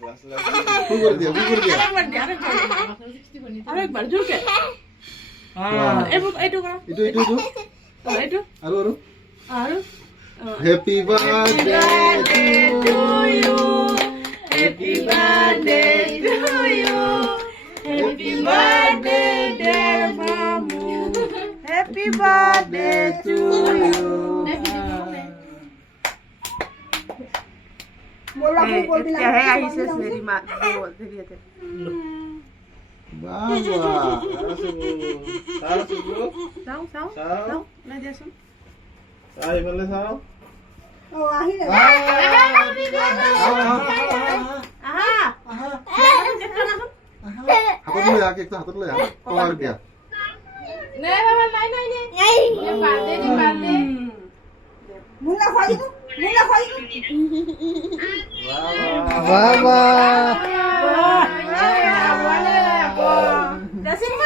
ফুল কৰে দিও আৰেকবাৰ জোকে এইটো কৰা ইটো ইটো ইটো এইটো আৰু আৰু আৰু happy birthday to you Happy birthday to you. Happy birthday, dear Mamu. Happy birthday to you. है ऐसे मेरी माँ बोलते दिए थे বাবা साउ साउ साउ साउ मैं जैसे চাই বলে চাও হাতত লৈ আহ কেকটো হাতত লৈ আহ কমাৰ দিয়া नहीं बाबा नहीं नहीं नहीं ये बर्थडे नहीं बर्थडे मुन्ना खाई तू বাবা Dasin mo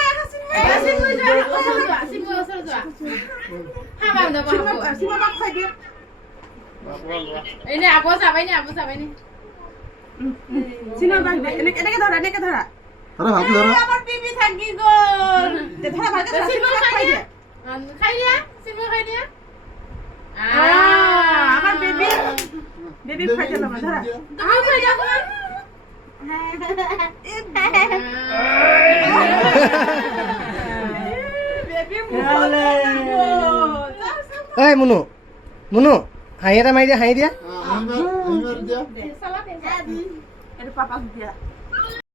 osor. Habang na ba? si mama खाई दियो Ini apo sabay ni. सिनो बाग এনেকে ধরা আরে ভালকে ধরো আমার বিবি থাকি গল। ধরা ভালকে Dasin mo খাই kaya. Kaya? Sin mo kaya? আমার বেবি বেবি খাই দিলাম ধরা Ako kaya ko. Baby mo. ঐ মুনু মুনু হাঁহি এটা মাৰি দিয়া এইবাৰ দিয়া Salat. এটা পাপা দিয়া